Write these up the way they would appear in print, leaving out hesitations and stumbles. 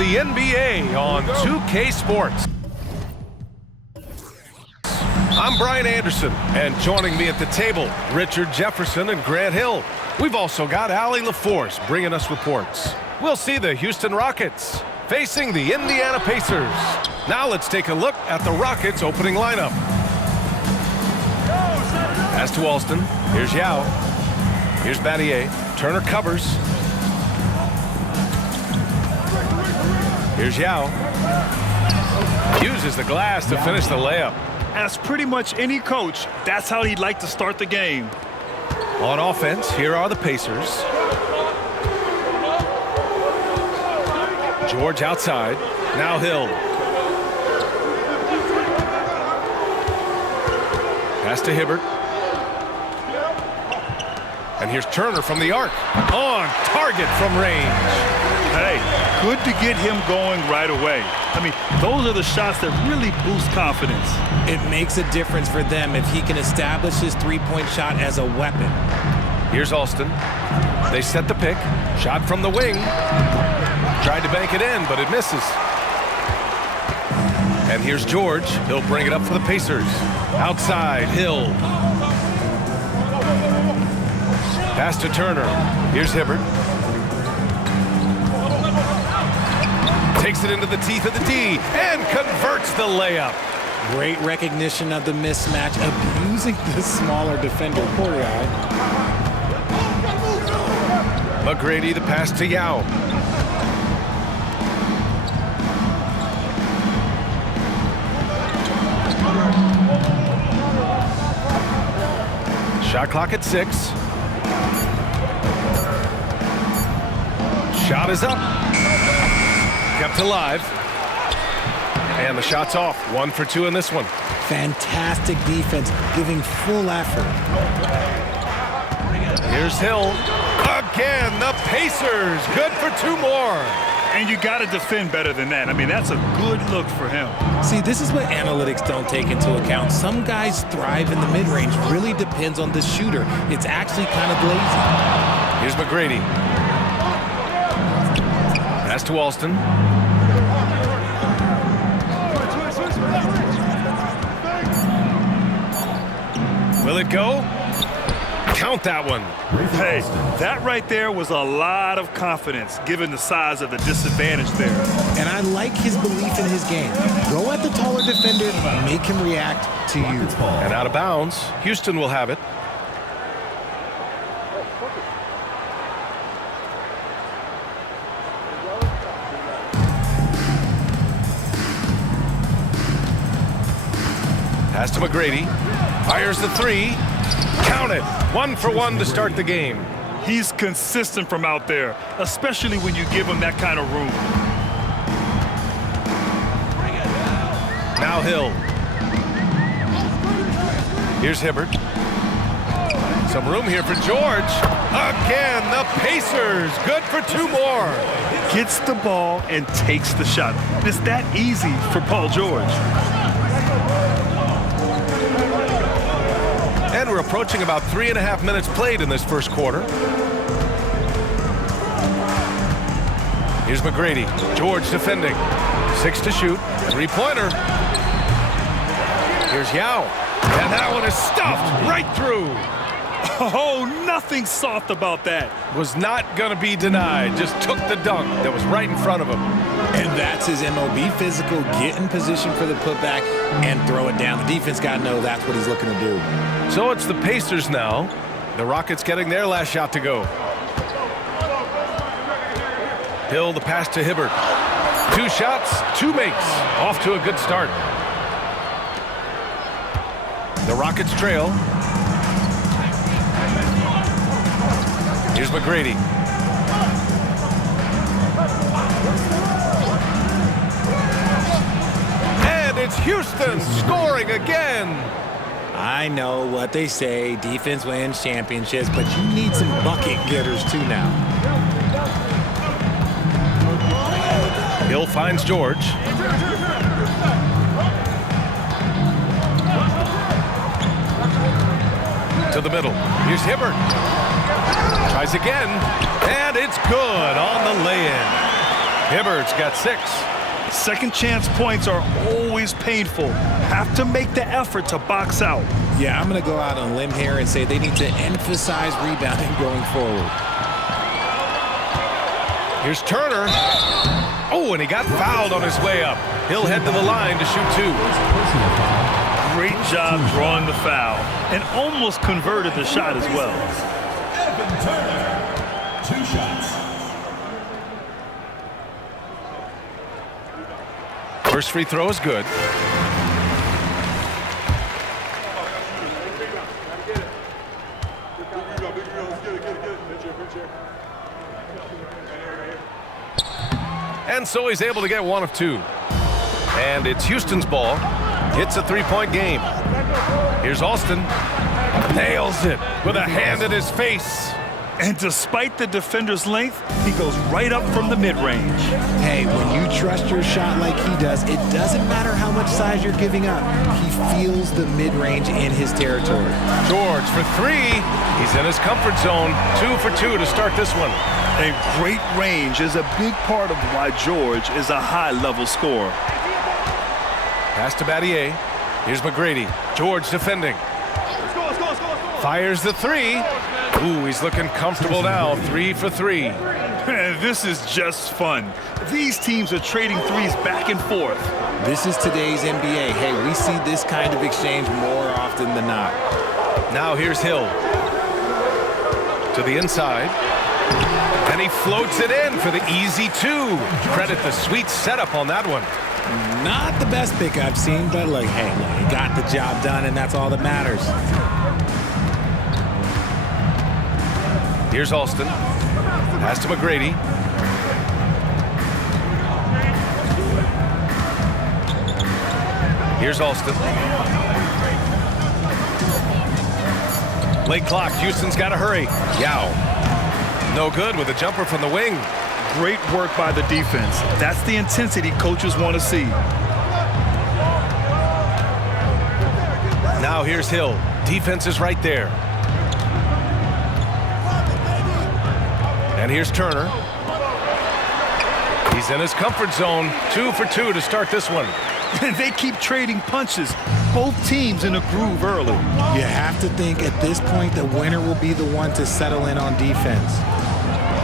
the NBA on 2K Sports. I'm Brian Anderson, and joining me at the table, Richard Jefferson and Grant Hill. We've also got Allie LaForce bringing us reports. We'll see the Houston Rockets facing the Indiana Pacers. Now let's take a look at the Rockets' opening lineup. Pass to Alston. Here's Yao. Here's Battier. Turner covers. Here's Yao. Uses the glass to finish the layup. As pretty much any coach, that's how he'd like to start the game. On offense, here are the Pacers. George outside. Now Hill. Pass to Hibbert. And here's Turner from the arc. On target from range. Hey, good to get him going right away. I mean, those are the shots that really boost confidence. It makes a difference for them if he can establish his three-point shot as a weapon. Here's Alston. They set the pick. Shot from the wing. Tried to bank it in, but it misses. And here's George. He'll bring it up for the Pacers. Outside, Hill. Pass to Turner. Here's Hibbert. Takes it into the teeth of the D and converts the layup. Great recognition of the mismatch, abusing the smaller defender. Poor guy. McGrady, the pass to Yao. Shot clock at 6. Shot is up. Kept alive. And the shot's off. 1 for 2 in this one. Fantastic defense, giving full effort. Here's Hill. Again, the Pacers. Good for 2 more. And you got to defend better than that. I mean, that's a good look for him. See, this is what analytics don't take into account. Some guys thrive in the mid-range. Really depends on the shooter. It's actually kind of lazy. Here's McGrady. Pass to Alston. Will it go? Count that one. Hey, that right there was a lot of confidence, given the size of the disadvantage there. And I like his belief in his game. Go at the taller defender, make him react to you. And out of bounds, Houston will have it. Pass to McGrady. Fires the 3. Count it. 1 for 1 to start the game. He's consistent from out there, especially when you give him that kind of room. Now Hill. Here's Hibbert. Some room here for George. Again, the Pacers. Good for 2 more. Gets the ball and takes the shot. It's that easy for Paul George. And we're approaching about 3.5 minutes played in this first quarter. Here's McGrady. George defending. 6 to shoot. 3-pointer. Here's Yao. And that one is stuffed right through. Oh, nothing soft about that. Was not going to be denied. Just took the dunk that was right in front of him. And that's his MOB physical. Get in position for the putback and throw it down. The defense got to know that's what he's looking to do. So it's the Pacers now. The Rockets getting their last shot to go. Hill, the pass to Hibbert. 2 shots, 2 makes. Off to a good start. The Rockets trail. Here's McGrady. And it's Houston scoring again. I know what they say, defense wins championships, but you need some bucket getters too now. Hill finds George. To the middle. Here's Hibbert. Tries again, and it's good on the lay-in. Hibbert's got 6. Second chance points are always painful. Have to make the effort to box out. Yeah, I'm going to go out on a limb here and say they need to emphasize rebounding going forward. Here's Turner. Oh, and he got fouled on his way up. He'll head to the line to shoot 2. Great job drawing the foul and almost converted the shot as well. Turner, 2 shots. First free throw is good. And so he's able to get 1 of 2. And it's Houston's ball. It's a 3-point game. Here's Alston. Nails it with a hand in his face. And despite the defender's length, he goes right up from the mid-range. Hey, when you trust your shot like he does, it doesn't matter how much size you're giving up. He feels the mid-range in his territory. George for 3. He's in his comfort zone. 2 for 2 to start this one. And great range is a big part of why George is a high-level scorer. Pass to Battier. Here's McGrady. George defending. Fires the 3. Ooh, he's looking comfortable now. 3 for 3. This is just fun. These teams are trading threes back and forth. This is today's NBA. Hey, we see this kind of exchange more often than not. Now here's Hill. To the inside. And he floats it in for the easy 2. Credit the sweet setup on that one. Not the best pick I've seen, but look, hey, look, he got the job done, and that's all that matters. Here's Alston. Pass to McGrady. Here's Alston. Late clock. Houston's got to hurry. Yao. No good with a jumper from the wing. Great work by the defense. That's the intensity coaches want to see. Now here's Hill. Defense is right there. And here's Turner. He's in his comfort zone. 2 for 2 to start this one. They keep trading punches. Both teams in a groove early. You have to think at this point the winner will be the one to settle in on defense.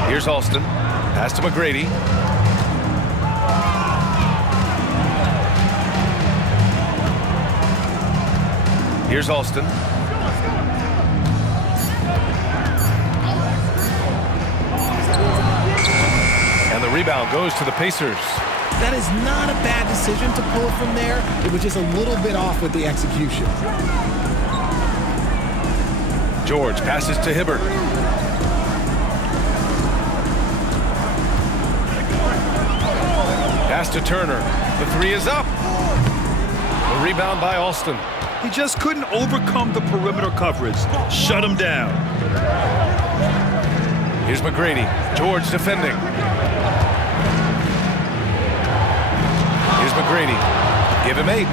Here's Alston. Pass to McGrady. Here's Alston. And the rebound goes to the Pacers. That is not a bad decision to pull from there. It was just a little bit off with the execution. George passes to Hibbert. Pass to Turner. The 3 is up. The rebound by Alston. He just couldn't overcome the perimeter coverage. Shut him down. Here's McGrady. George defending. Here's McGrady. Give him 8.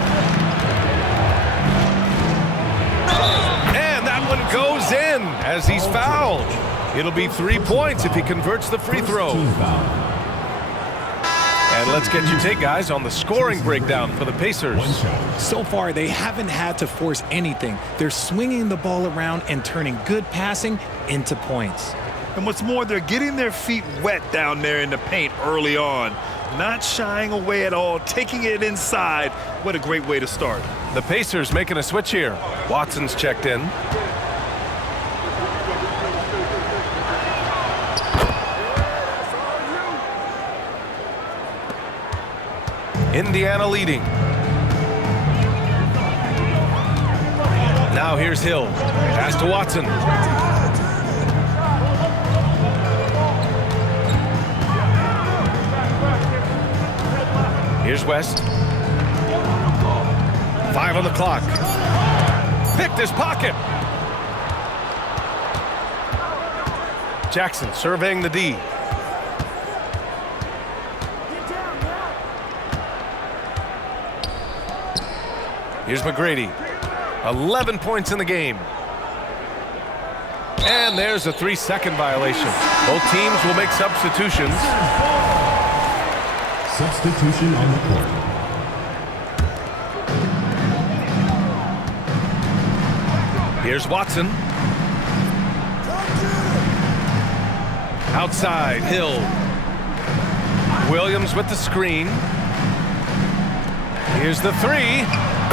And that one goes in as he's fouled. It'll be 3 points if he converts the free throw. And let's get your take, guys, on the scoring breakdown for the Pacers. So far, they haven't had to force anything. They're swinging the ball around and turning good passing into points. And what's more, they're getting their feet wet down there in the paint early on. Not shying away at all, taking it inside. What a great way to start. The Pacers making a switch here. Watson's checked in. Indiana leading. Now here's Hill. Pass to Watson. Here's West. 5 on the clock. Picked his pocket. Jackson surveying the D. Here's McGrady. 11 points in the game. And there's a 3-second violation. Both teams will make substitutions. Substitution on the court. Here's Watson. Outside, Hill. Williams with the screen. Here's the three.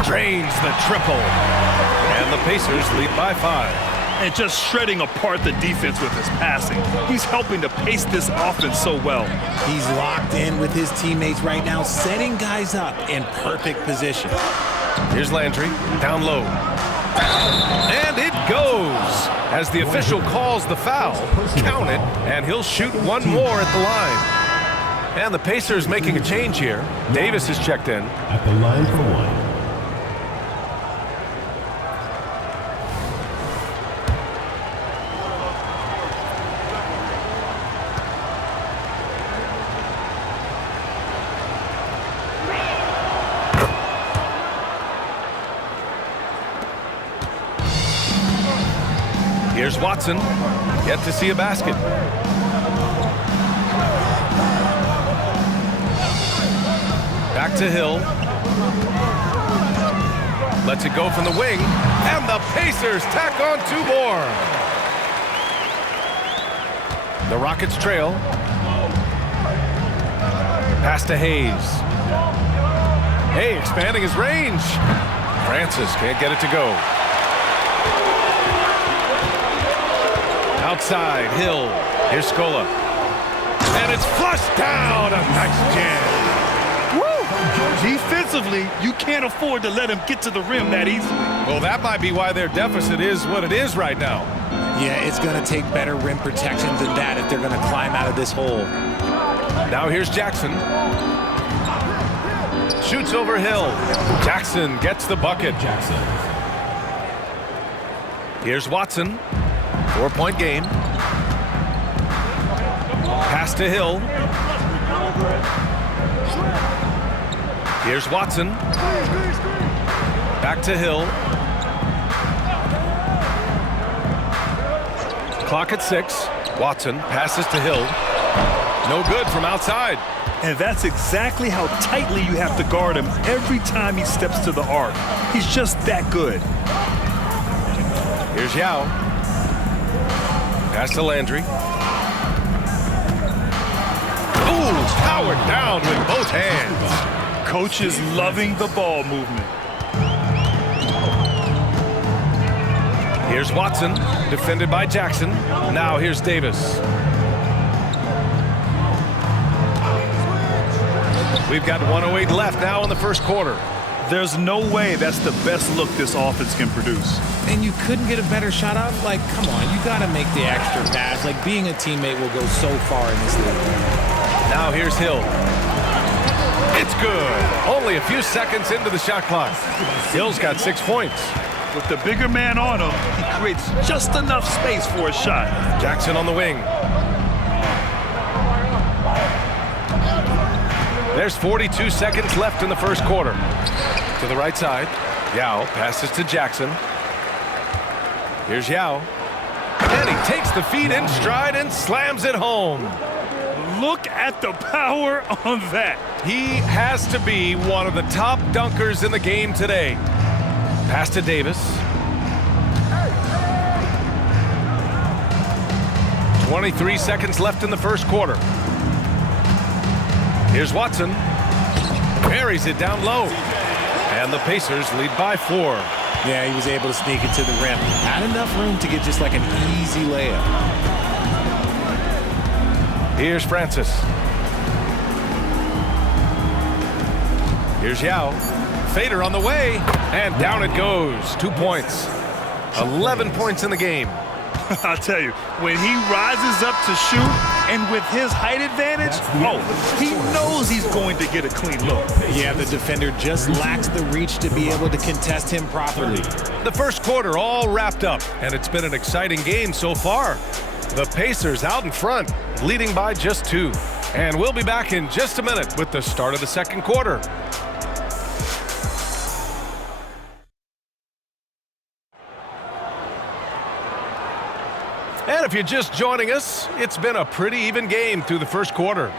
Drains the triple. And the Pacers lead by 5. And just shredding apart the defense with his passing. He's helping to pace this offense so well. He's locked in with his teammates right now, setting guys up in perfect position. Here's Landry, down low. And it goes. As the official calls the foul, count it, and he'll shoot one more at the line. And the Pacers making a change here. Davis is checked in. At the line for 1. Here's Watson, yet to see a basket. Back to Hill. Lets it go from the wing, and the Pacers tack on 2 more. The Rockets trail. Pass to Hayes. Hay expanding his range. Francis can't get it to go. Outside, Hill. Here's Scola. And it's flushed down. A nice jam. Woo! Defensively, you can't afford to let him get to the rim that easily. Well, that might be why their deficit is what it is right now. Yeah, it's going to take better rim protection than that if they're going to climb out of this hole. Now here's Jackson. Shoots over Hill. Jackson gets the bucket. Here's Watson. 4-point game. Pass to Hill. Here's Watson. Back to Hill. Clock at 6. Watson passes to Hill. No good from outside. And that's exactly how tightly you have to guard him every time he steps to the arc. He's just that good. Here's Yao. Pass to Landry. Ooh, powered down with both hands. Coach is loving the ball movement. Here's Watson, defended by Jackson. Now here's Davis. We've got 1:08 left now in the first quarter. There's no way that's the best look this offense can produce. And you couldn't get a better shot off? Like, come on, you got to make the extra pass. Like, being a teammate will go so far in this league. Now here's Hill. It's good. Only a few seconds into the shot clock. Hill's got 6 points. With the bigger man on him, he creates just enough space for a shot. Jackson on the wing. There's 42 seconds left in the first quarter. To the right side, Yao passes to Jackson. Here's Yao. And he takes the feed in stride and slams it home. Look at the power on that. He has to be one of the top dunkers in the game today. Pass to Davis. 23 seconds left in the first quarter. Here's Watson. Buries it down low. And the Pacers lead by 4. Yeah, he was able to sneak it to the rim. Not enough room to get just like an easy layup. Here's Francis. Here's Yao. Fader on the way. And down it goes. 2 points. 11 points in the game. I'll tell you, when he rises up to shoot, and with his height advantage, he knows he's going to get a clean look. Yeah, the defender just lacks the reach to be able to contest him properly. The first quarter all wrapped up, and it's been an exciting game so far. The Pacers out in front, leading by just 2. And we'll be back in just a minute with the start of the second quarter. And if you're just joining us, it's been a pretty even game through the first quarter.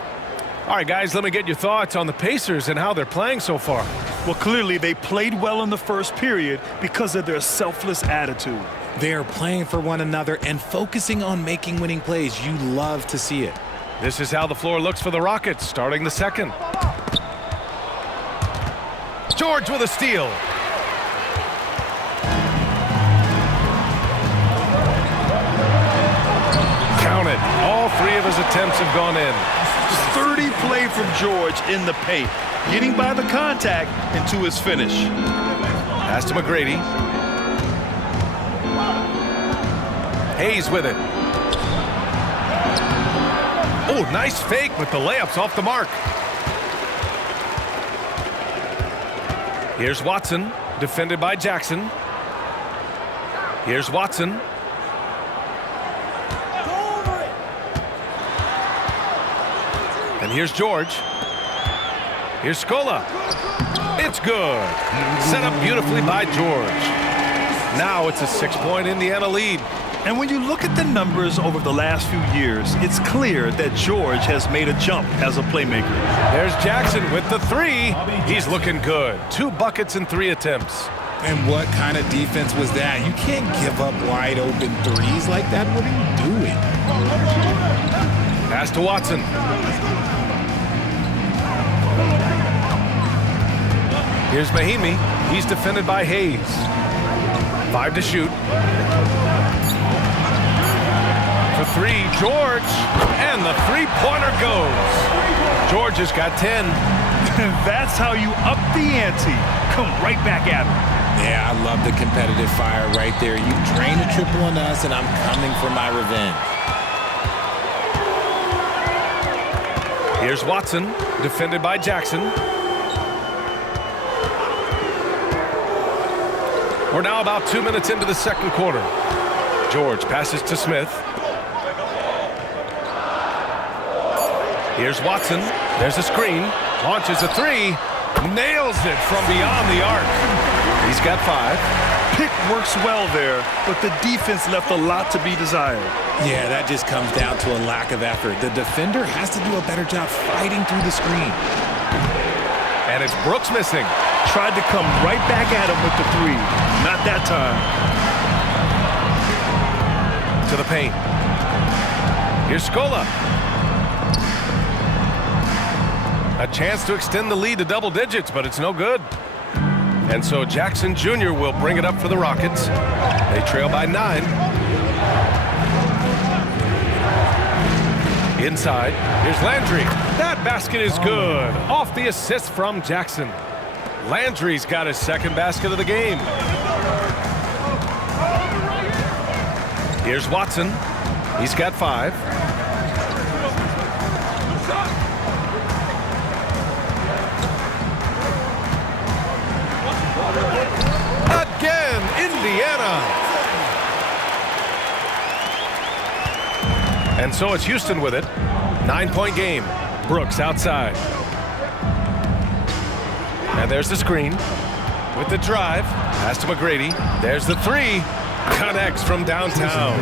All right, guys, let me get your thoughts on the Pacers and how they're playing so far. Well, clearly they played well in the first period because of their selfless attitude. They are playing for one another and focusing on making winning plays. You love to see it. This is how the floor looks for the Rockets starting the second. George with a steal. Count it. All three of his attempts have gone in. Sturdy play from George in the paint, getting by the contact and to his finish. Pass to McGrady. Hayes with it. Oh, nice fake, but the layup's off the mark. Here's Watson, defended by Jackson. Here's Watson. And here's George. Here's Scola. It's good. Set up beautifully by George. Now it's a 6-point Indiana lead. And when you look at the numbers over the last few years, it's clear that George has made a jump as a playmaker. There's Jackson with the three. He's looking good. 2 buckets and 3 attempts. And what kind of defense was that? You can't give up wide open threes like that. What are you doing? Pass to Watson. Here's Mahimi. He's defended by Hayes. 5 to shoot. For 3, George. And the three-pointer goes. George has got 10. That's how you up the ante. Come right back at him. Yeah, I love the competitive fire right there. You drain a triple on us, and I'm coming for my revenge. Here's Watson, defended by Jackson. We're now about 2 minutes into the second quarter. George passes to Smith. Here's Watson. There's a screen. Launches a 3. Nails it from beyond the arc. He's got 5. Pick works well there, but the defense left a lot to be desired. Yeah, that just comes down to a lack of effort. The defender has to do a better job fighting through the screen. And it's Brooks missing. Tried to come right back at him with the 3. Not that time. To the paint. Here's Scola. A chance to extend the lead to double digits, but it's no good. And so Jackson Jr. will bring it up for the Rockets. They trail by 9. Inside, here's Landry. That basket is good. Off the assist from Jackson. Landry's got his second basket of the game. Here's Watson. He's got 5. Again, Indiana. And so it's Houston with it. 9-point game. Brooks outside. And there's the screen. With the drive. Pass to McGrady. There's the 3. Connects from downtown.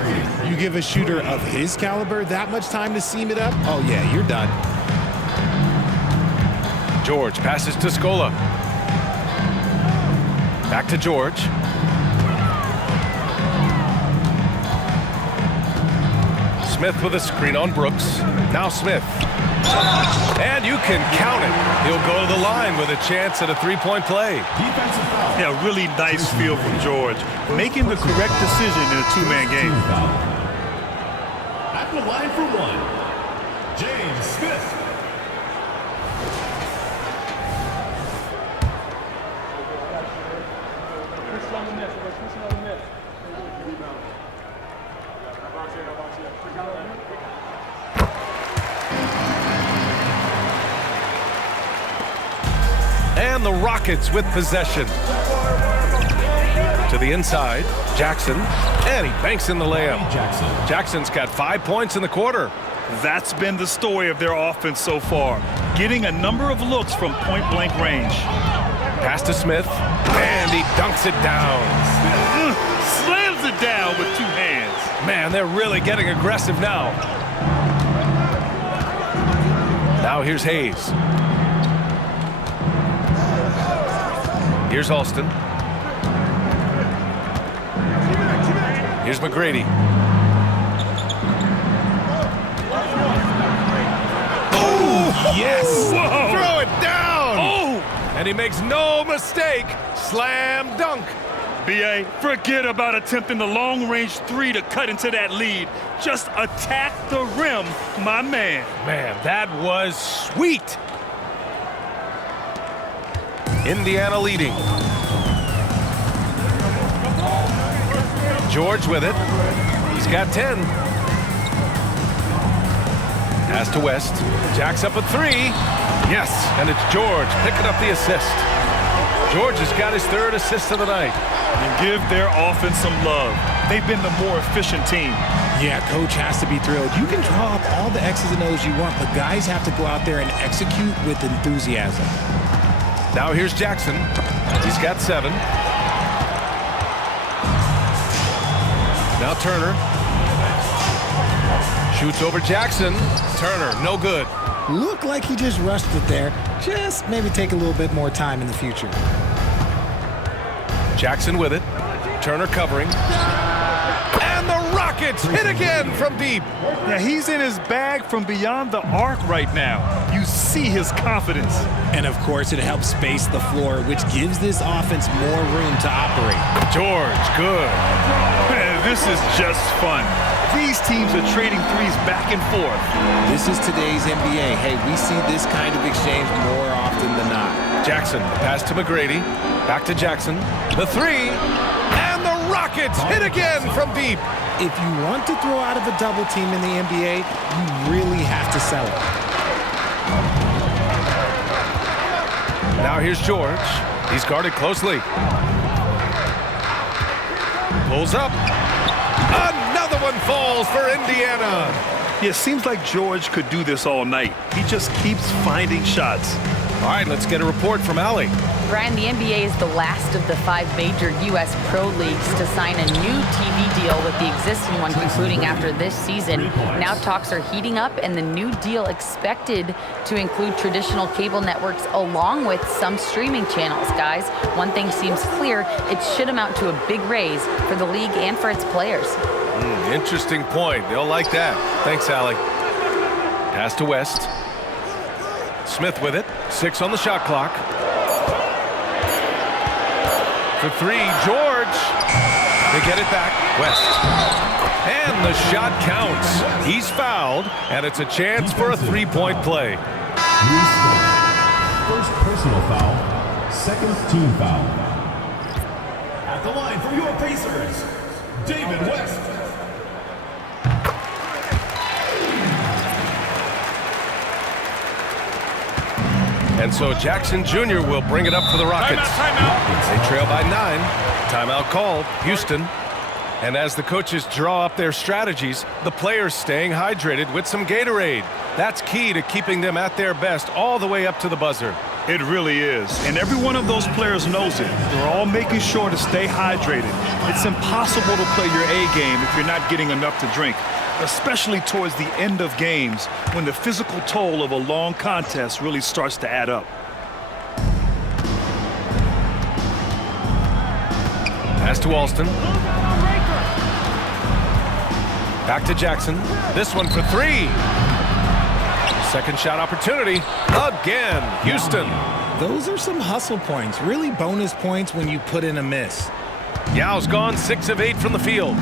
You give a shooter of his caliber that much time to seam it up? Oh, yeah, you're done. George passes to Scola. Back to George. Smith with a screen on Brooks. Now Smith. And you can count it. He'll go to the line with a chance at a 3-point play. Yeah, really nice feel from George. Making the correct decision in a 2-man game. At the line for 1, James Smith. And the Rockets with possession. To the inside, Jackson. And he banks in the layup. Jackson's got 5 points in the quarter. That's been the story of their offense so far. Getting a number of looks from point-blank range. Pass to Smith. And he dunks it down. Slams it down with 2 hands. Man, they're really getting aggressive now. Now here's Hayes. Here's Alston. Here's McGrady. Oh, yes! Whoa. Throw it down! Oh! And he makes no mistake. Slam dunk. B.A., forget about attempting the long-range three to cut into that lead. Just attack the rim, my man. Man, that was sweet. Indiana leading. George with it. He's got 10. Pass to West. Jacks up a three. Yes, and it's George picking up the assist. George has got his third assist of the night. And give their offense some love. They've been the more efficient team. Yeah, coach has to be thrilled. You can draw up all the X's and O's you want, but guys have to go out there and execute with enthusiasm. Now here's Jackson. He's got 7. Now Turner. Shoots over Jackson. Turner, no good. Looked like he just rushed it there. Just maybe take a little bit more time in the future. Jackson with it. Turner covering. And the Rockets hit again from deep. Yeah, he's in his bag from beyond the arc right now. You see his confidence. And of course, it helps space the floor, which gives this offense more room to operate. George, good. Man, this is just fun. These teams are trading threes back and forth. This is today's NBA. Hey, we see this kind of exchange more often than not. Jackson, pass to McGrady. Back to Jackson. The three. And the Rockets hit again from deep. If you want to throw out of a double team in the NBA, you really have to sell it. Now here's George. He's guarded closely. Pulls up. Another one falls for Indiana. Yeah, it seems like George could do this all night. He just keeps finding shots. All right, let's get a report from Allie. Brian, the NBA is the last of the 5 major U.S. pro leagues to sign a new TV deal, with the existing one concluding after this season. Now talks are heating up, and the new deal expected to include traditional cable networks along with some streaming channels. Guys, one thing seems clear: it should amount to a big raise for the league and for its players. Interesting point. They'll like that. Thanks, Allie. Pass to West. Smith with it. 6 on the shot clock. For 3, George. They get it back. West. And the shot counts. He's fouled, and it's a chance for a 3-point play. First personal foul, second team foul. At the line for your Pacers, David West. And so Jackson Jr. will bring it up for the Rockets. Timeout. They trail by 9. Timeout called. Houston. And as the coaches draw up their strategies, the players staying hydrated with some Gatorade. That's key to keeping them at their best all the way up to the buzzer. It really is. And every one of those players knows it. They're all making sure to stay hydrated. It's impossible to play your A game if you're not getting enough to drink, especially towards the end of games when the physical toll of a long contest really starts to add up. Pass to Alston. Back to Jackson. This one for 3. Second shot opportunity. Again, Houston. Those are some hustle points, really bonus points when you put in a miss. Yao's gone 6 of 8 from the field.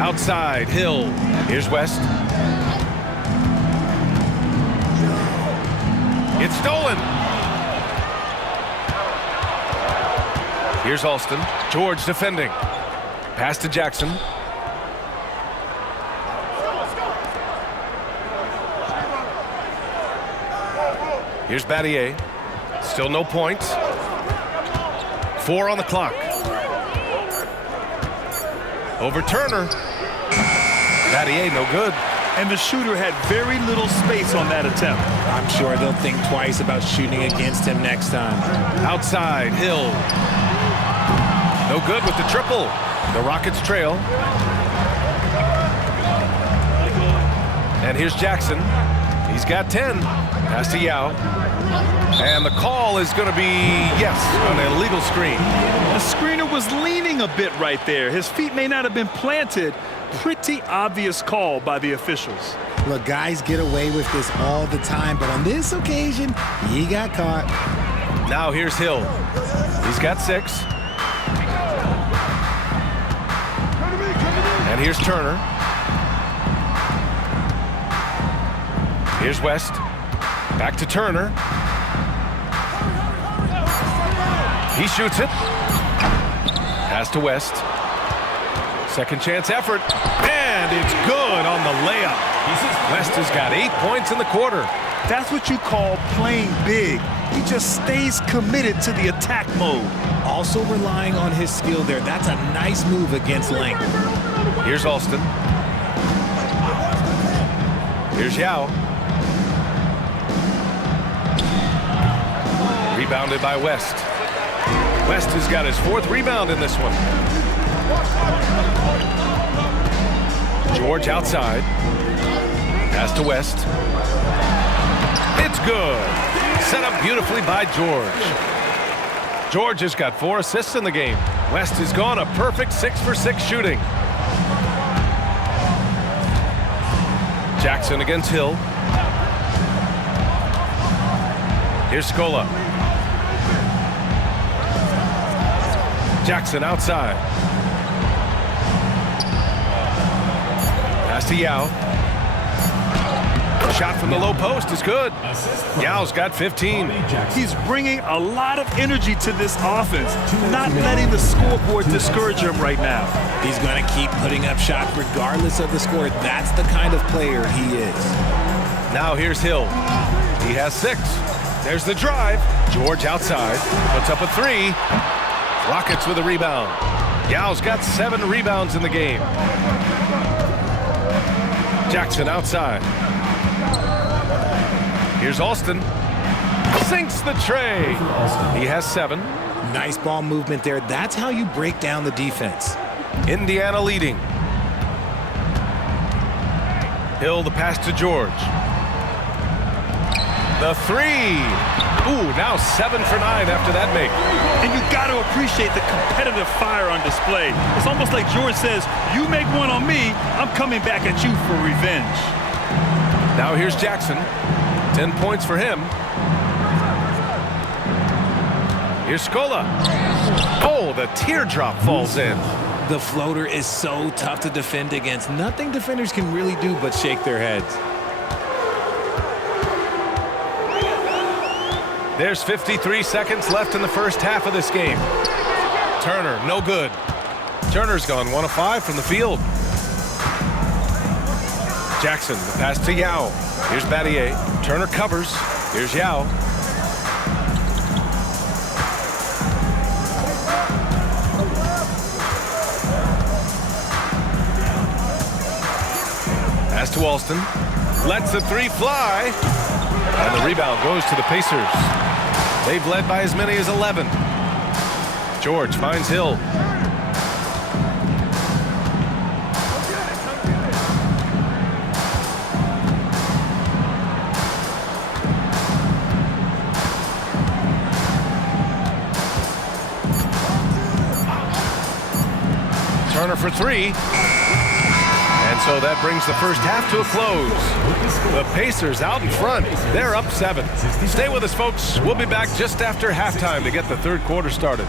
Outside, Hill. Here's West. It's stolen. Here's Alston. George defending. Pass to Jackson. Here's Battier. Still no points. 4 on the clock. Over Turner. Battier, no good. And the shooter had very little space on that attempt. I'm sure they'll think twice about shooting against him next time. Outside, Hill. No good with the triple. The Rockets trail. And here's Jackson. He's got 10. Pass to Yao. And the call is going to be, yes, an illegal screen. The screener was leaning a bit right there. His feet may not have been planted. Pretty obvious call by the officials. Look, guys get away with this all the time, but on this occasion, he got caught. Now here's Hill. He's got 6. And here's Turner. Here's West. Back to Turner. He shoots it. Pass to West. Second chance effort. And it's good on the layup. West has got 8 points in the quarter. That's what you call playing big. He just stays committed to the attack mode. Also relying on his skill there. That's a nice move against length. Here's Alston. Here's Yao. Rebounded by West. West has got his 4th rebound in this one. George outside. Pass to West. It's good. Set up beautifully by George. George has got 4 assists in the game. West has gone a perfect 6 for 6 shooting. Jackson against Hill. Here's Scola. Jackson outside. Pass to Yao. Shot from the low post is good. Yao's got 15. He's bringing a lot of energy to this offense, not letting the scoreboard discourage him right now. He's going to keep putting up shots regardless of the score. That's the kind of player he is. Now here's Hill. He has 6. There's the drive. George outside. Puts up a 3. Rockets with a rebound. Yao's got 7 rebounds in the game. Jackson outside. Here's Alston. Sinks the tray. He has 7. Nice ball movement there. That's how you break down the defense. Indiana leading. Hill the pass to George. The 3. Ooh, now 7 for 9 after that make. And you got to appreciate the competitive fire on display. It's almost like George says, you make one on me, I'm coming back at you for revenge. Now here's Jackson. 10 points for him. Here's Scola. Oh, the teardrop falls in. The floater is so tough to defend against. Nothing defenders can really do but shake their heads. There's 53 seconds left in the first half of this game. Turner, no good. Turner's gone 1 of 5 from the field. Jackson, the pass to Yao. Here's Battier. Turner covers. Here's Yao. Pass to Alston. Lets the 3 fly. And the rebound goes to the Pacers. They've led by as many as 11. George finds Hill. Turner for 3. And so that brings the first half to a close. The Pacers out in front. They're up 7. Stay with us, folks. We'll be back just after halftime to get the third quarter started.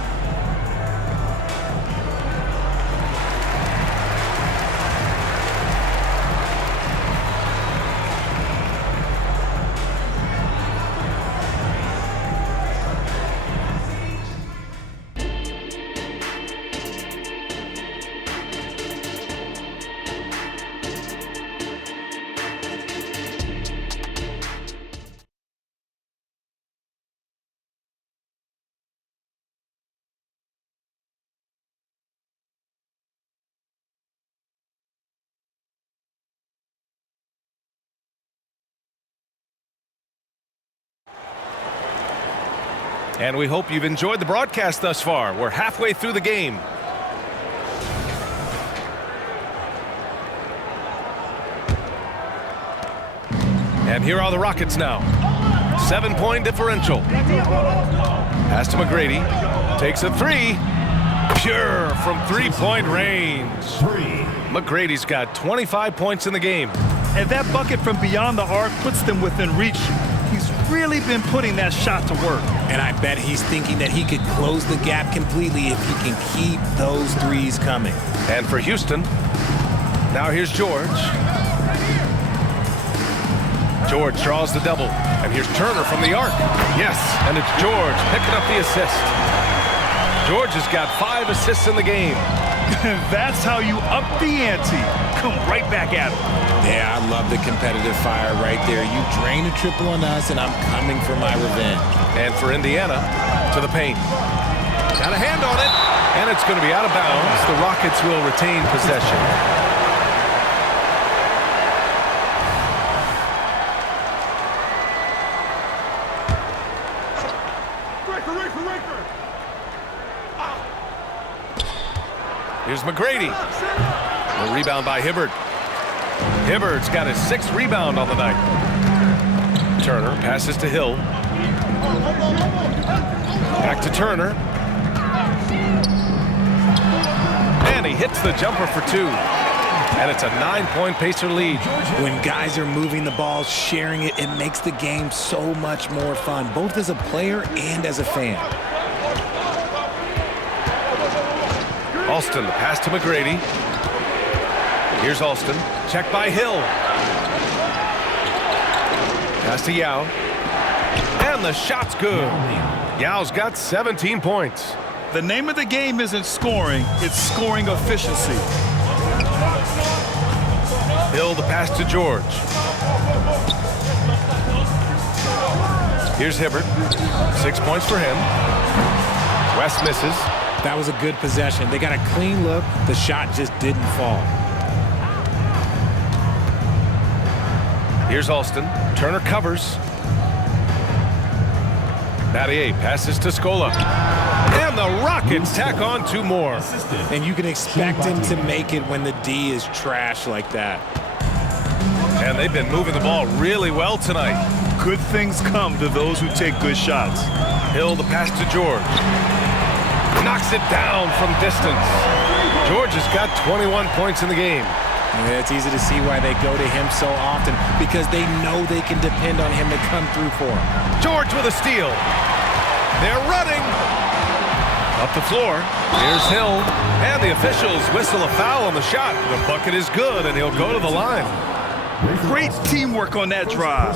And we hope you've enjoyed the broadcast thus far. We're halfway through the game. And here are the Rockets now. 7-point differential. Pass to McGrady. Takes a three. Pure from three-point range. McGrady's got 25 points in the game. And that bucket from beyond the arc puts them within reach. He's really been putting that shot to work. And I bet he's thinking that he could close the gap completely if he can keep those threes coming. And for Houston, now here's George. George draws the double. And here's Turner from the arc. Yes, and it's George picking up the assist. George has got 5 assists in the game. That's how you up the ante. Come right back at him. Yeah, I love the competitive fire right there. You drain a triple on us, and I'm coming for my revenge. And for Indiana, to the paint. Got a hand on it, and it's going to be out of bounds. The Rockets will retain possession. Here's McGrady. The rebound by Hibbert. Hibbert's got his 6th rebound on the night. Turner passes to Hill. Back to Turner. And he hits the jumper for 2. And it's a 9-point Pacer lead. When guys are moving the ball, sharing it, it makes the game so much more fun, both as a player and as a fan. Alston, the pass to McGrady. Here's Alston. Checked by Hill. Pass to Yao. And the shot's good. Yao's got 17 points. The name of the game isn't scoring, it's scoring efficiency. Hill, the pass to George. Here's Hibbert. 6 points for him. West misses. That was a good possession. They got a clean look. The shot just didn't fall. Here's Alston. Turner covers. Battier passes to Scola. And the Rockets tack on 2 more. And you can expect him to make it when the D is trash like that. And they've been moving the ball really well tonight. Good things come to those who take good shots. Hill, the pass to George. Knocks it down from distance. George has got 21 points in the game. Yeah, it's easy to see why they go to him so often, because they know they can depend on him to come through for them. George with a steal. They're running. Up the floor. Here's Hill. And the officials whistle a foul on the shot. The bucket is good, and he'll go to the line. Great teamwork on that drive.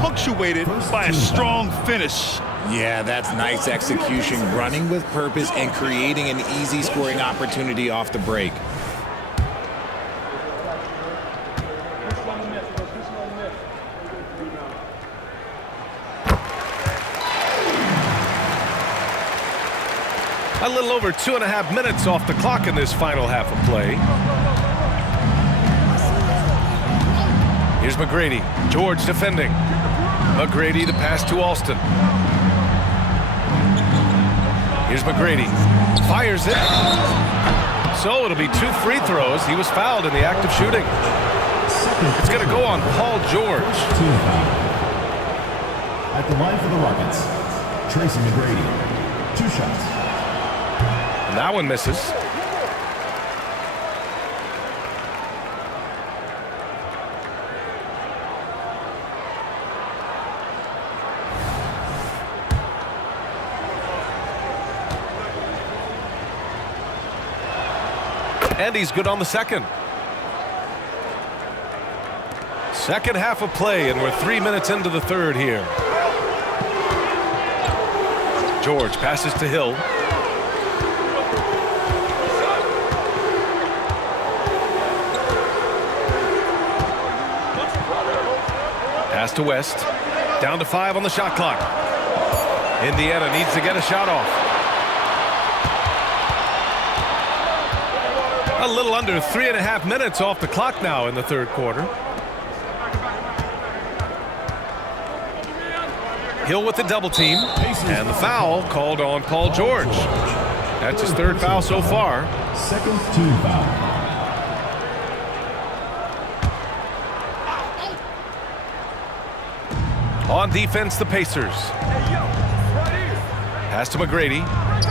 Punctuated by a strong finish. Yeah, that's nice execution, running with purpose and creating an easy scoring opportunity off the break. A little over 2.5 minutes off the clock in this final half of play. Here's McGrady. George defending. McGrady, the pass to Alston. Here's McGrady. Fires it. So it'll be 2 free throws. He was fouled in the act of shooting. It's going to go on Paul George. At the line for the Rockets, Tracy McGrady. 2 shots. And that one misses. And he's good on the second. Second half of play, and we're 3 minutes into the third here. George passes to Hill. Pass to West. Down to 5 on the shot clock. Indiana needs to get a shot off. A little under 3.5 minutes off the clock now in the third quarter. Hill with the double team. And the foul called on Paul George. That's his 3rd foul so far. Second team foul. On defense, the Pacers. Pass to McGrady.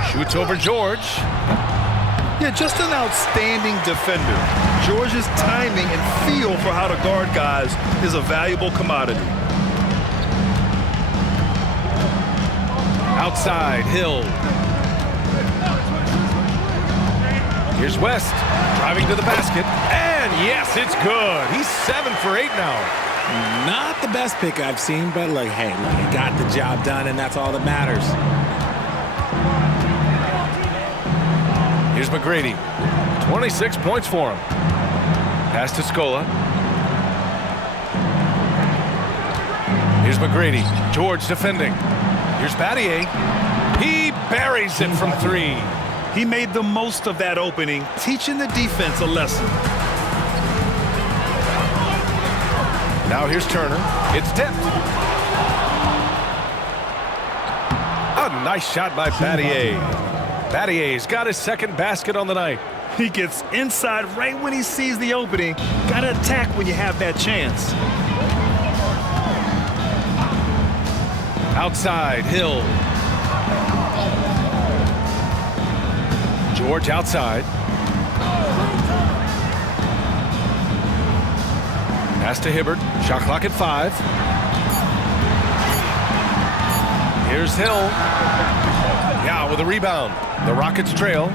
Shoots over George. Yeah, just an outstanding defender. George's timing and feel for how to guard guys is a valuable commodity. Outside, Hill. Here's West, driving to the basket. And yes, it's good. He's 7 for 8 now. Not the best pick I've seen, but look, hey, he got the job done, and that's all that matters. Here's McGrady. 26 points for him. Pass to Scola. Here's McGrady. George defending. Here's Battier. He buries it from 3. He made the most of that opening, teaching the defense a lesson. Now here's Turner. It's tipped. A nice shot by Battier. Battier's got his second basket on the night. He gets inside right when he sees the opening. Gotta attack when you have that chance. Outside, Hill. George outside. Pass to Hibbert. Shot clock at 5. Here's Hill. Yeah, with a rebound. The Rockets trail.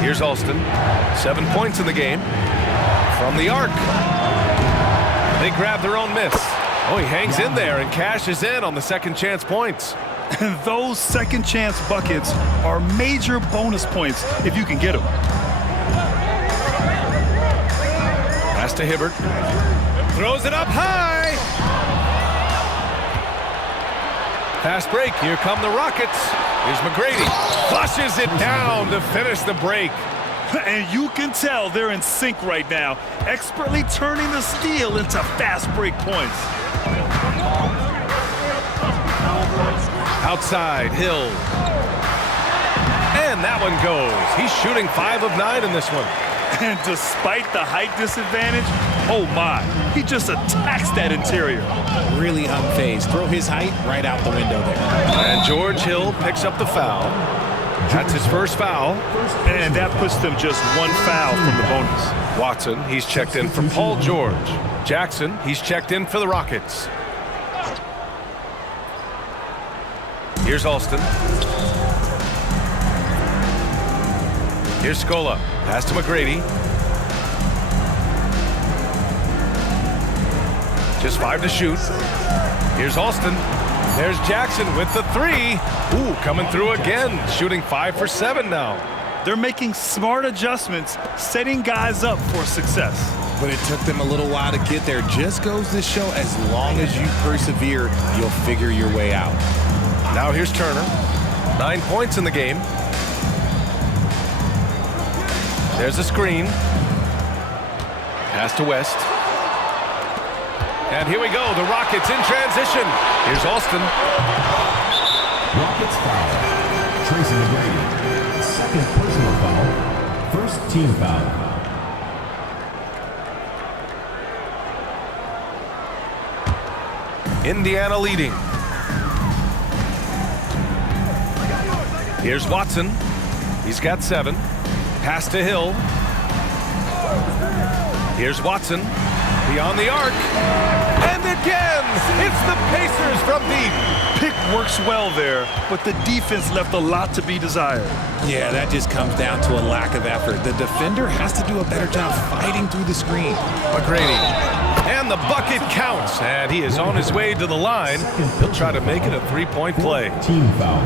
Here's Alston. 7 points in the game. From the arc. They grab their own miss. Oh, he hangs in there and cashes in on the second chance points. And those second chance buckets are major bonus points if you can get them. Pass to Hibbert. Throws it up high. Fast break. Here come the Rockets. Here's McGrady. Flushes it down to finish the break. And you can tell they're in sync right now, expertly turning the steal into fast break points. Outside, Hill. And that one goes. He's shooting 5 of 9 in this one. And despite the height disadvantage, oh my, he just attacks that interior. Really unfazed. Throw his height right out the window there. And George Hill picks up the foul. That's his first foul. And that puts them just 1 foul from the bonus. Watson, he's checked in for Paul George. Jackson, he's checked in for the Rockets. Here's Alston. Here's Scola. Pass to McGrady. Just 5 to shoot. Here's Alston. There's Jackson with the 3. Ooh, coming through again. Shooting 5 for 7 now. They're making smart adjustments, setting guys up for success. But it took them a little while to get there. Just goes to show as long as you persevere, you'll figure your way out. Now here's Turner. 9 points in the game. There's a screen. Pass to West. And here we go. The Rockets in transition. Here's Alston. Rockets foul. Tracy McGrady. Second personal foul. First team foul. Indiana leading. Here's Watson. He's got 7. Pass to Hill. Here's Watson. Beyond the arc. And again, it's the Pacers from deep. Pick works well there, but the defense left a lot to be desired. Yeah, that just comes down to a lack of effort. The defender has to do a better job fighting through the screen. McGrady. And the bucket counts. And he is on his way to the line. He'll try to make it a 3-point play. Team foul.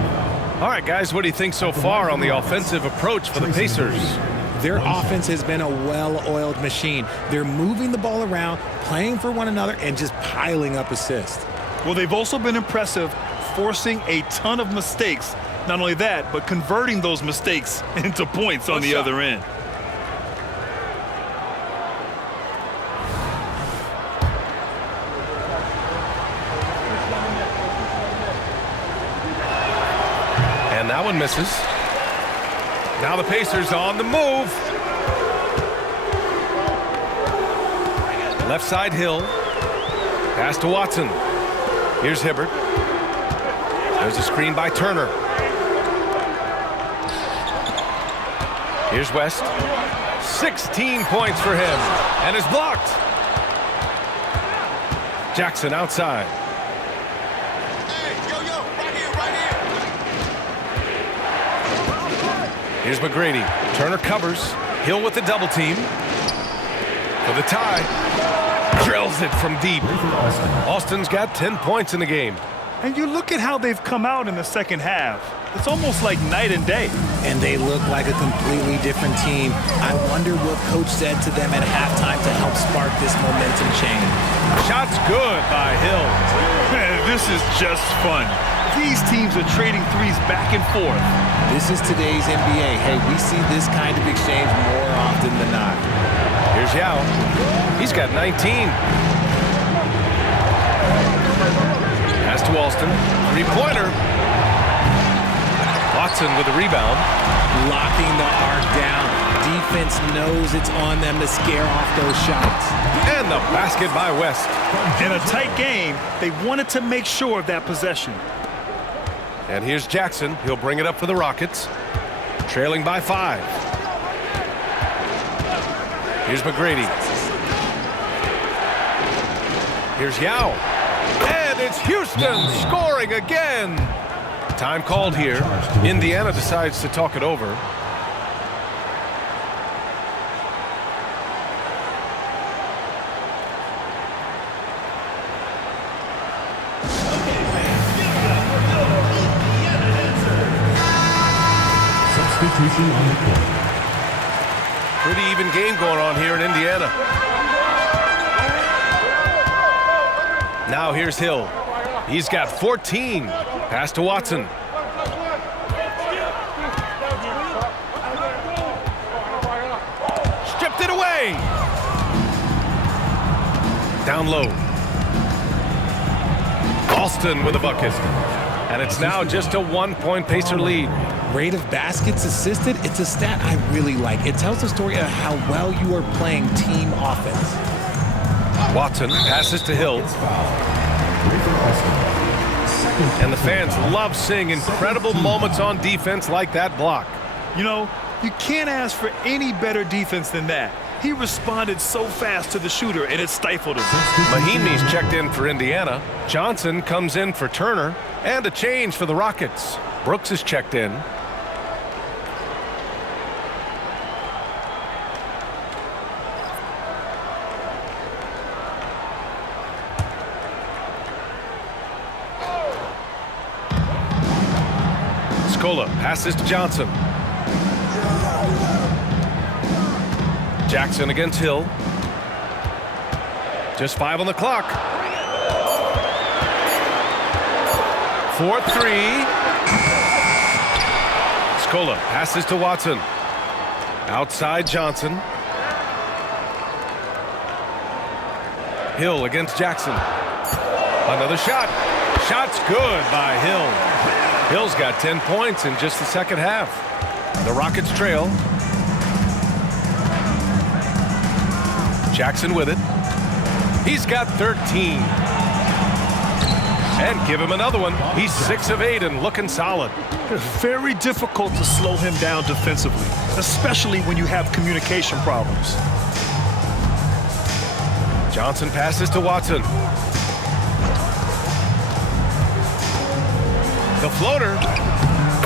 All right, guys, what do you think so far on the offensive approach for the Pacers? Their offense has been a well-oiled machine. They're moving the ball around, playing for one another, and just piling up assists. Well, they've also been impressive, forcing a ton of mistakes. Not only that, but converting those mistakes into points on the other end. And that one misses. Now the Pacers on the move. Left side Hill. Pass to Watson. Here's Hibbert. There's a screen by Turner. Here's West. 16 points for him. And is blocked. Jackson outside. Here's McGrady. Turner covers. Hill with the double team. For the tie. Drills it from deep. Austin's got 10 points in the game. And you look at how they've come out in the second half. It's almost like night and day. And they look like a completely different team. I wonder what coach said to them at halftime to help spark this momentum change. Shot's good by Hill. This is just fun. These teams are trading threes back and forth. This is today's NBA. Hey, we see this kind of exchange more often than not. Here's Yao. He's got 19. Pass to Alston. Three-pointer. Watson with a rebound. Locking the arc down. Defense knows it's on them to scare off those shots. And the basket by West. In a tight game, they wanted to make sure of that possession. And here's Jackson. He'll bring it up for the Rockets. Trailing by 5. Here's McGrady. Here's Yao. And it's Houston scoring again. Time called here. Indiana decides to talk it over. Substitution on the court. Pretty even game going on here in Indiana. Now here's Hill. He's got 14. Pass to Watson. Stripped it away. Down low. Alston with a bucket. And it's now just a 1-point Pacer lead. Rate of baskets assisted, it's a stat I really like. It tells the story of how well you are playing team offense. Watson passes to Hill. And the fans love seeing incredible moments on defense like that block. You know, you can't ask for any better defense than that. He responded so fast to the shooter, and it stifled him. Mahinmi's checked in for Indiana. Johnson comes in for Turner. And a change for the Rockets. Brooks is checked in. Scola passes to Johnson. Jackson against Hill. Just 5 on the clock. 4-3. Scola passes to Watson. Outside Johnson. Hill against Jackson. Another shot. Shot's good by Hill. Hill's got 10 points in just the second half. The Rockets trail. Jackson with it. He's got 13. And give him another one. He's 6 of 8 and looking solid. Very difficult to slow him down defensively, especially when you have communication problems. Johnson passes to Watson. The floater.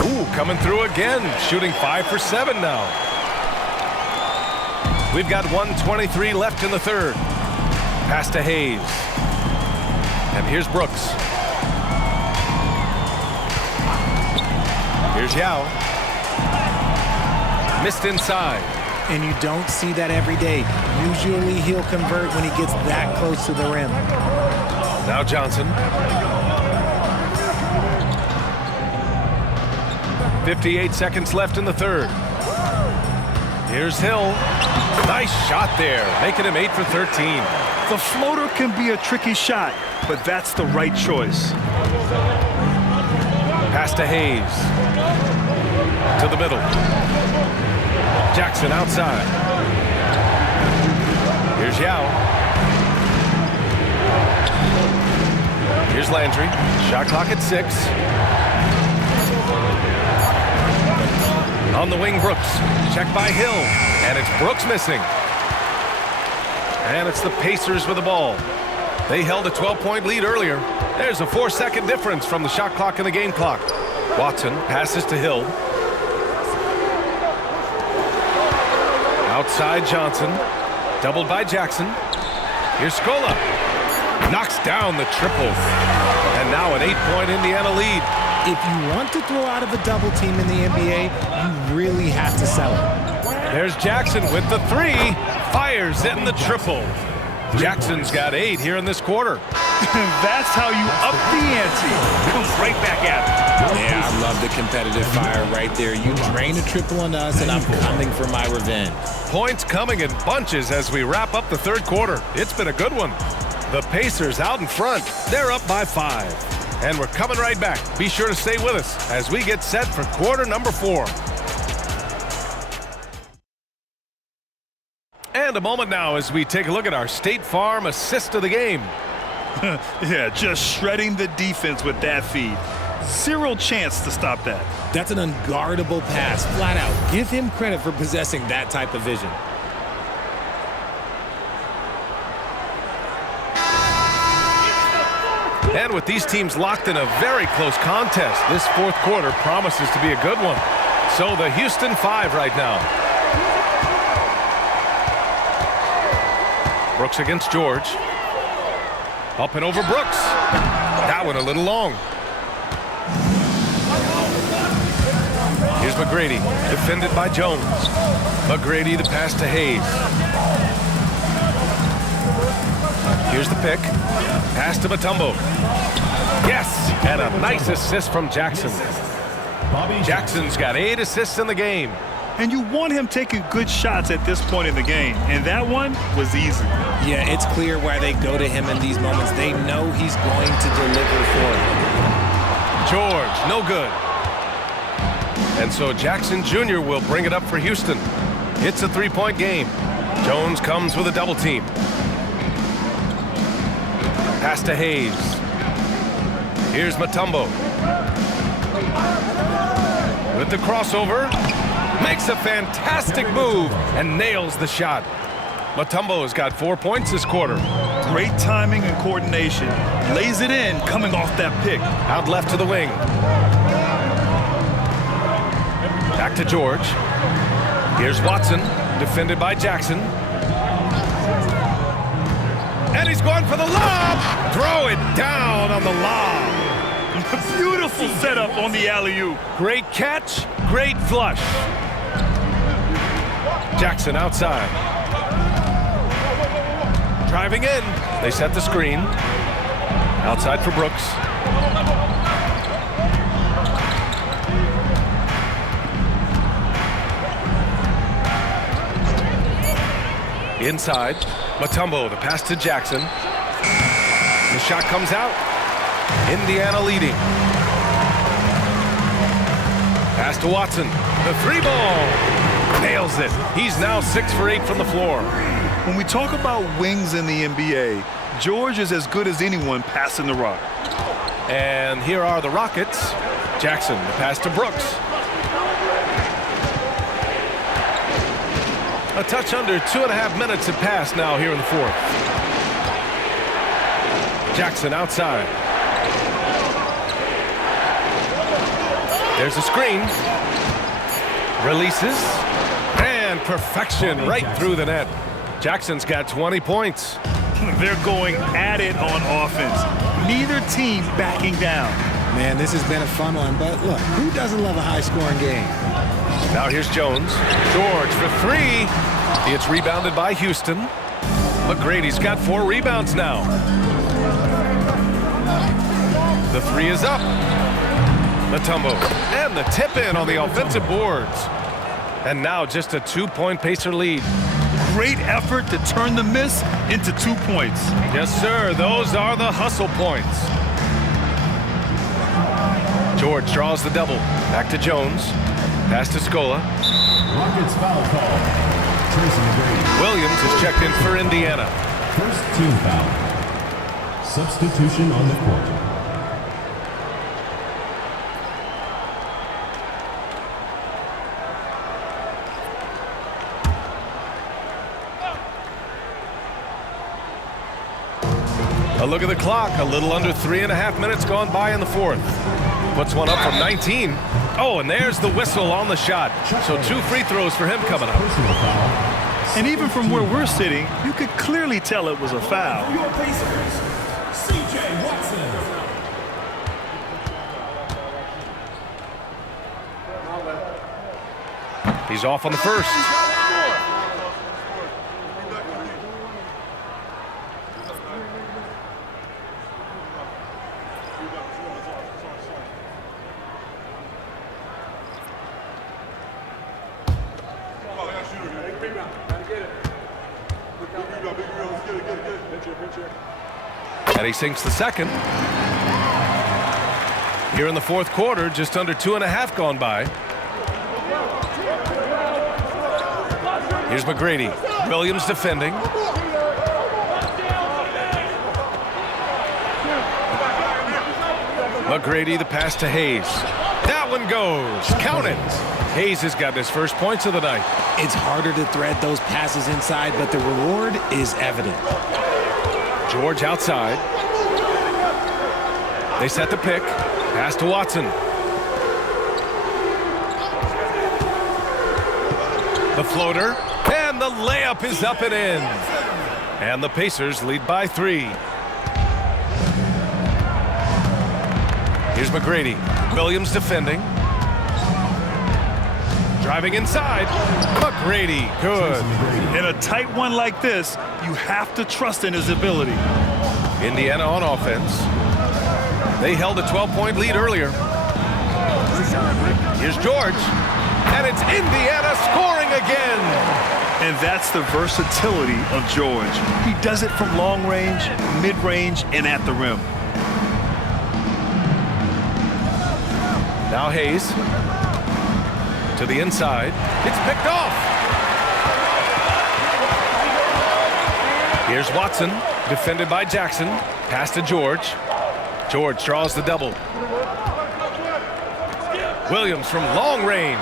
Ooh, coming through again. Shooting 5 for 7 now. We've got 1:23 left in the third. Pass to Hayes. And here's Brooks. Here's Yao. Missed inside. And you don't see that every day. Usually he'll convert when he gets that close to the rim. Now Johnson. 58 seconds left in the third. Here's Hill. Nice shot there, making him 8 for 13. The floater can be a tricky shot, but that's the right choice. Pass to Hayes. To the middle. Jackson outside. Here's Yao. Here's Landry. Shot clock at 6. On the wing, Brooks. Check by Hill. And it's Brooks missing. And it's the Pacers with the ball. They held a 12-point lead earlier. There's a 4-second difference from the shot clock and the game clock. Watson passes to Hill. Outside Johnson. Doubled by Jackson. Here's Scola. Knocks down the triple. And now an 8-point Indiana lead. If you want to throw out of a double team in the NBA, you really have to sell it. There's Jackson with the 3. Fires in the triple. Jackson's got 8 here in this quarter. That's how you up the ante. Comes right back at it. Yeah, I love the competitive fire right there. You drain a triple on us, and I'm coming for my revenge. Points coming in bunches as we wrap up the third quarter. It's been a good one. The Pacers out in front. They're up by 5. And we're coming right back. Be sure to stay with us as we get set for quarter number 4. And a moment now as we take a look at our State Farm assist of the game. Yeah, just shredding the defense with that feed. Zero chance to stop that. That's an unguardable pass, flat out. Give him credit for possessing that type of vision. And with these teams locked in a very close contest, this fourth quarter promises to be a good one. So the Houston 5 right now. Brooks against George. Up and over Brooks. That one a little long. Here's McGrady, defended by Jones. McGrady, the pass to Hayes. Here's the pick. Pass to Mutombo. Yes, and a nice assist from Jackson. Jackson's got 8 assists in the game. And you want him taking good shots at this point in the game. And that one was easy. Yeah, it's clear why they go to him in these moments. They know he's going to deliver for them. George, no good. And so Jackson Jr. will bring it up for Houston. It's a 3-point game. Jones comes with a double team. Pass to Hayes. Here's Mutombo. With the crossover. Makes a fantastic move and nails the shot. Mutombo has got 4 points this quarter. Great timing and coordination. Lays it in coming off that pick. Out left to the wing. Back to George. Here's Watson, defended by Jackson. And he's going for the lob. Throw it down on the lob. Beautiful setup on the alley-oop. Great catch, great flush. Jackson outside. Driving in. They set the screen. Outside for Brooks. Inside. Mutombo, the pass to Jackson. The shot comes out. Indiana leading. Pass to Watson. The 3 ball. Nails it. He's now 6 for 8 from the floor. When we talk about wings in the NBA, George is as good as anyone passing the rock. And here are the Rockets. Jackson, the pass to Brooks. A touch under 2.5 minutes have passed now here in the fourth. Jackson outside. There's a screen. Releases. And perfection right through the net. Jackson's got 20 points. They're going at it on offense. Neither team backing down. Man, this has been a fun one, but look, who doesn't love a high-scoring game? Now here's Jones. George for 3. It's rebounded by Houston. McGrady's got 4 rebounds now. The 3 is up. Mutombo. And the tip in on the offensive boards. And now just a 2-point Pacer lead. Great effort to turn the miss into 2 points. Yes, sir. Those are the hustle points. George draws the double. Back to Jones. Pass to Scola. Rockets foul call. Tracy McGrady. Williams is checked in for Indiana. First team foul. Substitution on the court. A look at the clock. A little under 3.5 minutes gone by in the fourth. Puts one up from 19. Oh, and there's the whistle on the shot. So 2 free throws for him coming up. And even from where we're sitting, you could clearly tell it was a foul. Your Pacers, CJ Watson. He's off on the first. And he sinks the second. Here in the fourth quarter, just under 2.5 gone by. Here's McGrady. Williams defending. McGrady, the pass to Hayes. That one goes. Count it. Hayes has gotten his first points of the night. It's harder to thread those passes inside, but the reward is evident. George outside. They set the pick. Pass to Watson. The floater. And the layup is up and in. And the Pacers lead by 3. Here's McGrady. Williams defending. Driving inside. McGrady, good. In a tight one like this, you have to trust in his ability. Indiana on offense. They held a 12-point lead earlier. Here's George. And it's Indiana scoring again. And that's the versatility of George. He does it from long range, mid-range, and at the rim. Now Hayes. To the inside. It's picked off. Here's Watson. Defended by Jackson. Pass to George. George draws the double. Williams from long range.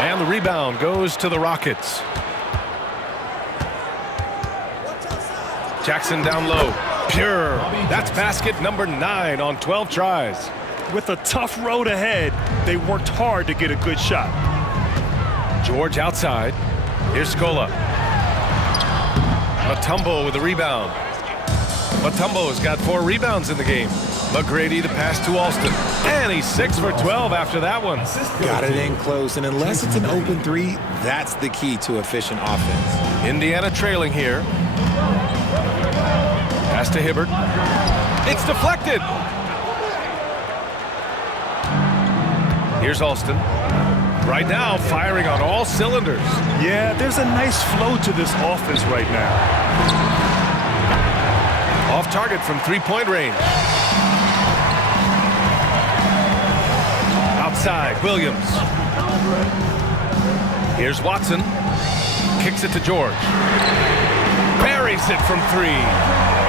And the rebound goes to the Rockets. Jackson down low. Pure. That's basket number 9 on 12 tries. With a tough road ahead, they worked hard to get a good shot. George outside. Here's Scola. Mutombo with the rebound. Mutombo's got 4 rebounds in the game. McGrady the pass to Alston. And he's 6 for 12 after that one. Got it in close, and unless it's an open 3, that's the key to efficient offense. Indiana trailing here. Pass to Hibbert. It's deflected. Here's Alston. Right now, firing on all cylinders. Yeah, there's a nice flow to this offense right now. Off target from 3-point range. Outside, Williams. Here's Watson. Kicks it to George. Buries it from 3.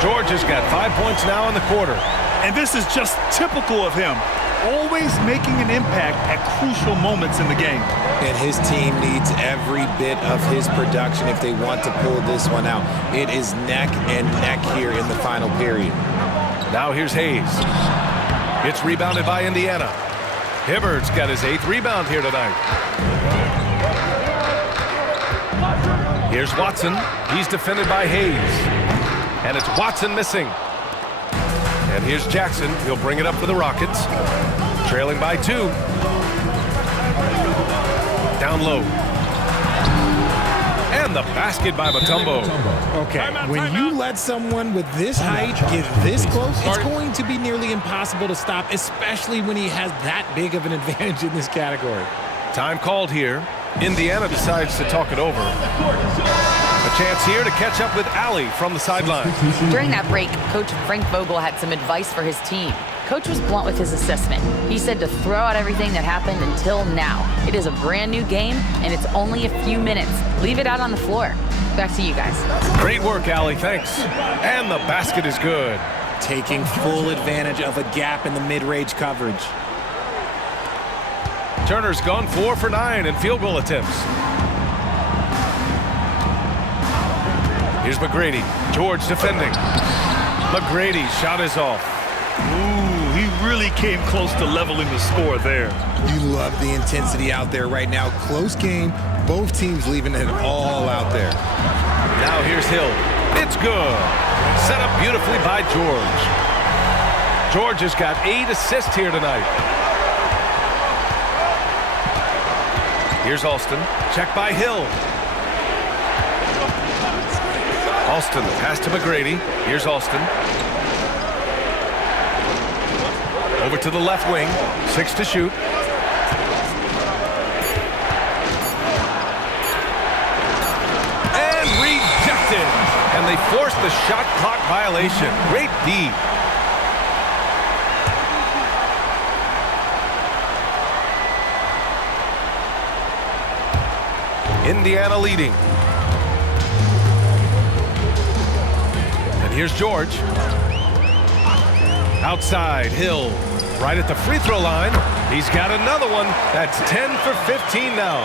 George has got 5 points now in the quarter. And this is just typical of him. Always making an impact at crucial moments in the game. And his team needs every bit of his production if they want to pull this one out. It is neck and neck here in the final period. Now here's Hayes. It's rebounded by Indiana. Hibbert's got his 8th rebound here tonight. Here's Watson. He's defended by Hayes. And it's Watson missing. And here's Jackson. He'll bring it up for the Rockets. Trailing by 2. Down low. And the basket by Mutombo. Okay, when you let someone with this height get this close, it's going to be nearly impossible to stop, especially when he has that big of an advantage in this category. Time called here. Indiana decides to talk it over. A chance here to catch up with Allie from the sideline. During that break, Coach Frank Vogel had some advice for his team. Coach was blunt with his assessment. He said to throw out everything that happened until now. It is a brand new game, and it's only a few minutes. Leave it out on the floor. Back to you guys. Great work, Allie. Thanks. And the basket is good. Taking full advantage of a gap in the mid-range coverage. Turner's gone 4 for 9 in field goal attempts. Here's McGrady. George defending. McGrady's shot is off. Ooh, he really came close to leveling the score there. You love the intensity out there right now. Close game. Both teams leaving it all out there. Now here's Hill. It's good. Set up beautifully by George. George has got 8 assists here tonight. Here's Alston. Check by Hill. Alston pass to McGrady. Here's Alston. Over to the left wing. 6 to shoot. And rejected. And they forced the shot clock violation. Great D. Indiana leading. And here's George. Outside, Hill. Right at the free throw line. He's got another one. That's 10 for 15 now.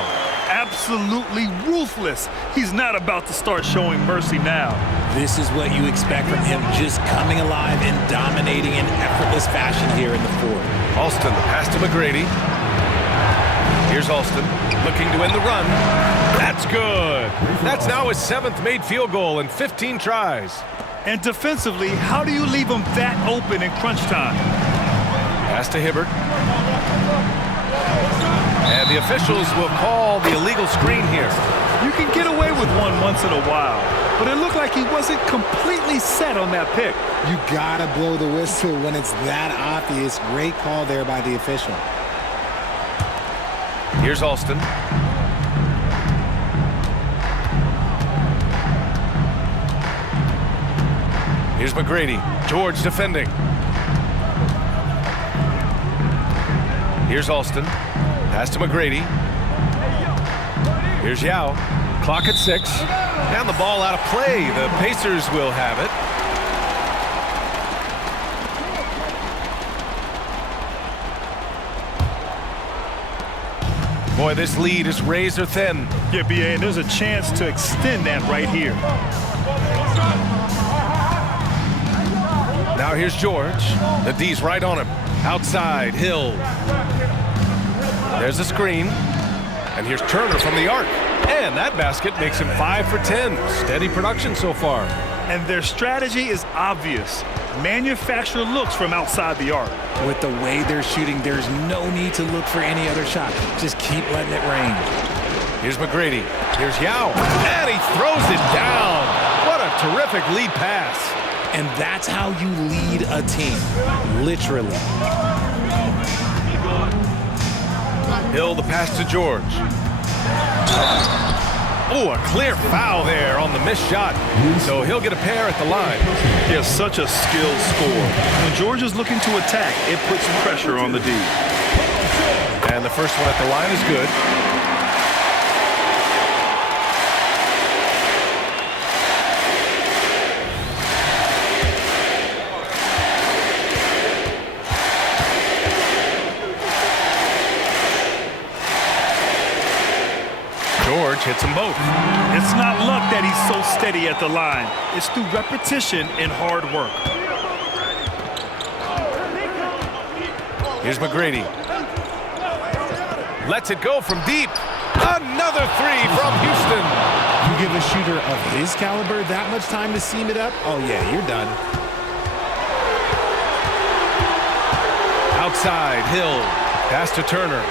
Absolutely ruthless. He's not about to start showing mercy now. This is what you expect from him, just coming alive and dominating in effortless fashion here in the fourth. Alston, pass to McGrady. Here's Alston, looking to end the run. That's good. That's now his 7th made field goal in 15 tries. And defensively, how do you leave him that open in crunch time? Pass to Hibbert. And the officials will call the illegal screen here. You can get away with one once in a while, but it looked like he wasn't completely set on that pick. You gotta blow the whistle when it's that obvious. Great call there by the official. Here's Alston. Here's McGrady. George defending. Here's Alston. Pass to McGrady. Here's Yao. Clock at 6. And the ball out of play. The Pacers will have it. Boy, this lead is razor thin. Yeah, B.A., and there's a chance to extend that right here. Now here's George. The D's right on him. Outside, Hill. There's the screen. And here's Turner from the arc. And that basket makes him 5 for 10. Steady production so far. And their strategy is obvious. Manufacture looks from outside the arc. With the way they're shooting, there's no need to look for any other shot. Just keep letting it rain. Here's McGrady. Here's Yao. And he throws it down. What a terrific lead pass. And that's how you lead a team. Literally. Hill, the pass to George. Oh, a clear foul there on the missed shot. So he'll get a pair at the line. He has such a skilled score. When George is looking to attack, it puts pressure on the D. And the first one at the line is good. George hits them both. It's not luck that he's so steady at the line. It's through repetition and hard work. Here's McGrady. Lets it go from deep. Another 3 from Houston. You give a shooter of his caliber that much time to seam it up? Oh, yeah, you're done. Outside, Hill. Pass to Turner.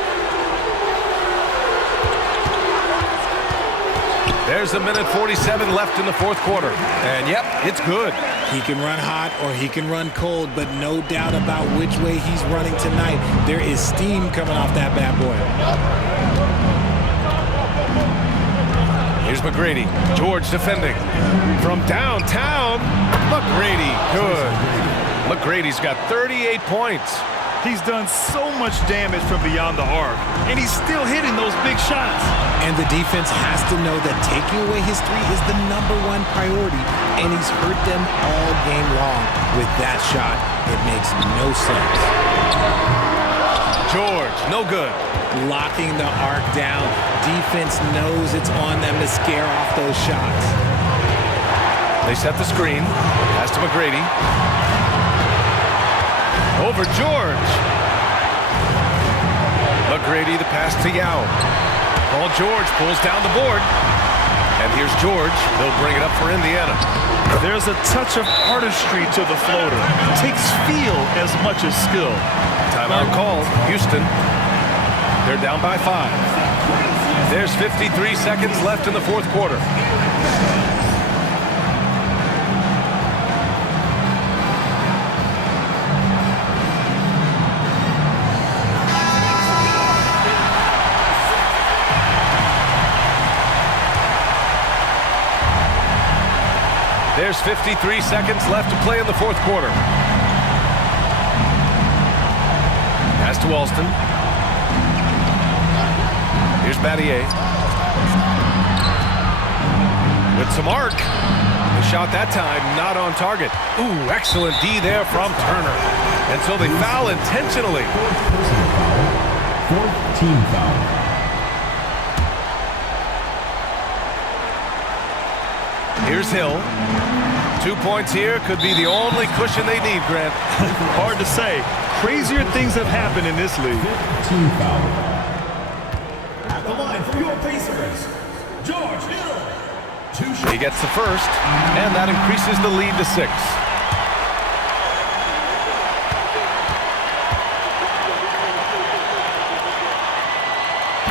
There's a minute 47 left in the fourth quarter. And yep, it's good. He can run hot or he can run cold, but no doubt about which way he's running tonight. There is steam coming off that bad boy. Here's McGrady. George defending. From downtown, McGrady. Good. McGrady's got 38 points. He's done so much damage from beyond the arc, and he's still hitting those big shots. And the defense has to know that taking away his three is the #1 priority, and he's hurt them all game long with that shot. It makes no sense. George, no good. Locking the arc down. Defense knows it's on them to scare off those shots. They set the screen. Pass to McGrady. Over George. McGrady, the pass to Yao. Paul George pulls down the board. And here's George. He'll bring it up for Indiana. There's a touch of artistry to the floater. It takes feel as much as skill. Timeout called. Houston. They're down by 5. There's 53 seconds left in the fourth quarter. There's 53 seconds left to play in the fourth quarter. Pass to Alston. Here's Battier. With some arc. The shot that time not on target. Ooh, excellent D there from Turner. And so they foul intentionally. Fourth team foul. Here's Hill. 2 points here could be the only cushion they need, Grant. Hard to say. Crazier things have happened in this league. Team foul. At the line for your Pacers, George Hill. He gets the first, and that increases the lead to 6.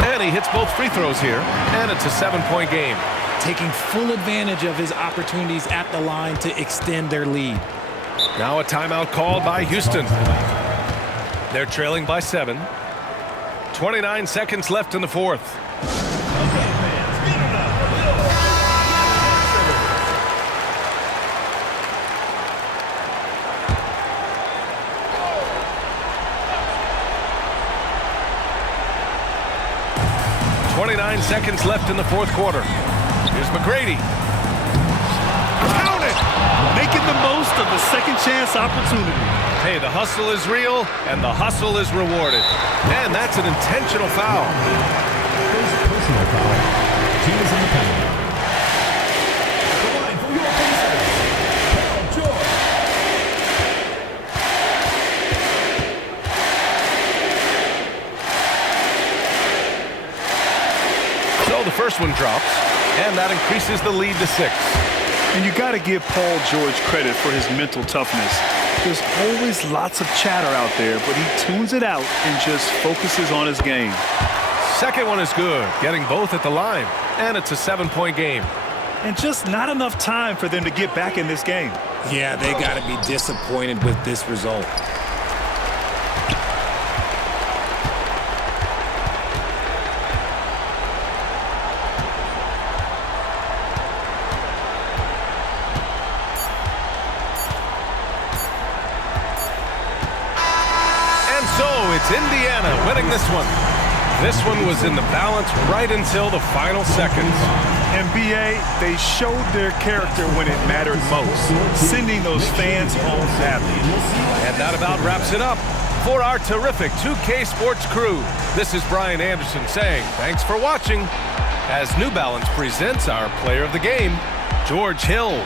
And he hits both free throws here, and it's a 7-point game. Taking full advantage of his opportunities at the line to extend their lead. Now a timeout called by Houston. They're trailing by 7. 29 seconds left in the fourth. 29 seconds left in the fourth quarter. Here's McGrady. Count it! Making the most of the second chance opportunity. Hey, the hustle is real, and the hustle is rewarded. And that's an intentional foul. First personal foul. Team is in the penalty. The line for your Pacers, Paul George. So the first one drops, and that increases the lead to 6. And you got to give Paul George credit for his mental toughness. There's always lots of chatter out there, but he tunes it out and just focuses on his game. Second one is good, getting both at the line, and it's a 7-point game. And just not enough time for them to get back in this game. Yeah, they got to be disappointed with this result. It's Indiana winning this one. This one was in the balance right until the final seconds. NBA, they showed their character when it mattered most, sending those fans home happy. And that about wraps it up. For our terrific 2K Sports crew, this is Brian Anderson saying thanks for watching as New Balance presents our player of the game, George Hill.